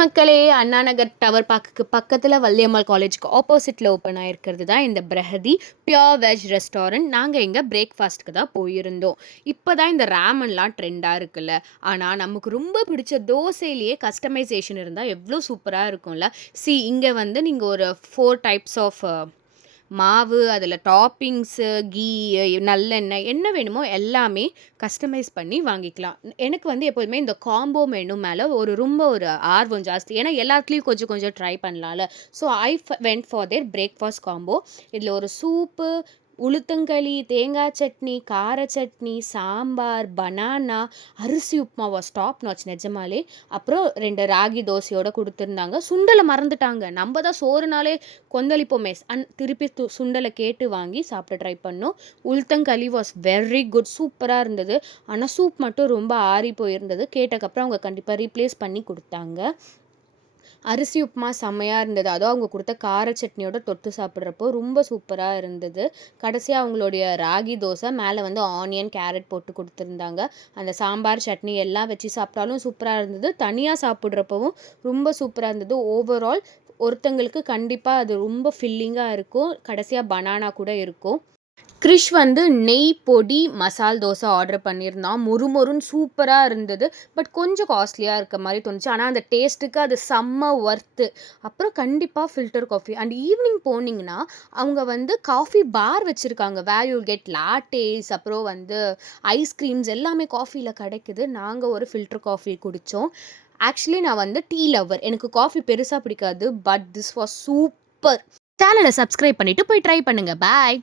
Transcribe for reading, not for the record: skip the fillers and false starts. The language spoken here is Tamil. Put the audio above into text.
மக்களே, அண்ணா நகர் டவர் பார்க்குக்கு பக்கத்துல வள்ளியம்மாள் காலேஜ்க்கு ஆப்போசிட்ல ஓப்பன் ஆயிருக்கிறது தான் இந்த பிரஹதி பியூர் வெஜ் ரெஸ்டாரண்ட். நாங்க இங்க பிரேக்ஃபாஸ்ட்க்கு தான் போயிருந்தோம். இப்பதான் இந்த ராமன்லாம் ட்ரெண்டா இருக்குல்ல. ஆனா நமக்கு ரொம்ப பிடிச்ச தோசையிலேயே கஸ்டமைசேஷன் இருந்தா எவ்ளோ சூப்பரா இருக்கும்ல. இங்க வந்து நீங்க ஒரு 4 டைப்ஸ் ஆஃப் மாவு, அதில டாப்பிங்ஸு, கீ, நல்லெண்ணெய் என்ன வேணுமோ எல்லாமே கஸ்டமைஸ் பண்ணி வாங்கிக்கலாம். எனக்கு வந்து எப்போதுமே இந்த காம்போ மெனு மேல ரொம்ப ஒரு ஆர்வம் ஜாஸ்தி. ஏன்னா எல்லாத்துலயும் கொஞ்சம் கொஞ்சம் ட்ரை பண்ணலாம்ல. So I went for their breakfast combo. இதில ஒரு சூப்பு, உளுத்தங்களி, தேங்காய் சட்னி, கார சட்னி, சாம்பார், பனானா, அரிசி உப்புமா வாஸ் டாப் நாட்ச் நிஜமாலே. அப்புறம் 2 ராகி தோசையோட குடுத்துருந்தாங்க. சுண்டல மறந்துட்டாங்க. நம்ம தான் சோறுனாலே கொந்தளிப்போமே. திருப்பி சுண்டல கேட்டு வாங்கி சாப்பிட ட்ரை பண்ணோம். உளுத்தங்களி வாஸ் வெரி குட். சூப்பரா இருந்தது. ஆனா சூப் மட்டும் ரொம்ப ஆறி போயிருந்தது. கேட்டக்கப்புறம் அவங்க கண்டிப்பா ரீப்ளேஸ் பண்ணி குடுத்தாங்க. அரிசி உப்புமா செம்மையா இருந்தது. அதுவும் அவங்க குடுத்த கார சட்னியோட தொட்டு சாப்பிடுறப்போ ரொம்ப சூப்பரா இருந்தது. கடைசியா அவங்களுடைய ராகி தோசை மேல வந்து ஆனியன், கேரட் போட்டு குடுத்துருந்தாங்க. அந்த சாம்பார், சட்னி எல்லாம் வச்சு சாப்பிட்டாலும் சூப்பரா இருந்தது. தனியா சாப்பிடுறப்பவும் ரொம்ப சூப்பரா இருந்தது. ஓவரால் ஒருத்தங்களுக்கு கண்டிப்பா அது ரொம்ப ஃபில்லிங்கா இருக்கும். கடைசியா பனானா கூட இருக்கும். கிரிஷ் வந்து நெய் பொடி மசால் தோசை ஆர்டர் பண்ணியிருந்தான். மொறுமொறுன்னு சூப்பரா இருந்தது. பட் கொஞ்சம் காஸ்ட்லியா இருக்க மாரி தோணுச்சு. ஆனா அந்த டேஸ்ட்டுக்கு அது செம்ம ஒர்த்து. அப்புறம் கண்டிப்பா ஃபில்டர் காஃபி. அண்ட் ஈவினிங் போனீங்கன்னா, அவங்க வந்து காஃபி பார் வச்சிருக்காங்க. வேர் யூ கெட் லாட்டேஸ், அப்புறம் வந்து ஐஸ்கிரீம்ஸ் எல்லாமே காஃபில கிடைக்குது. நாங்க ஒரு ஃபில்டர் காஃபி குடிச்சோம். ஆக்சுவலி நான் வந்து டீ லவ்வர். எனக்கு காஃபி பெருசா பிடிக்காது. But this was super. சேனல சப்ஸ்கிரைப் பண்ணிட்டு போய் ட்ரை பண்ணுங்க. பாய்.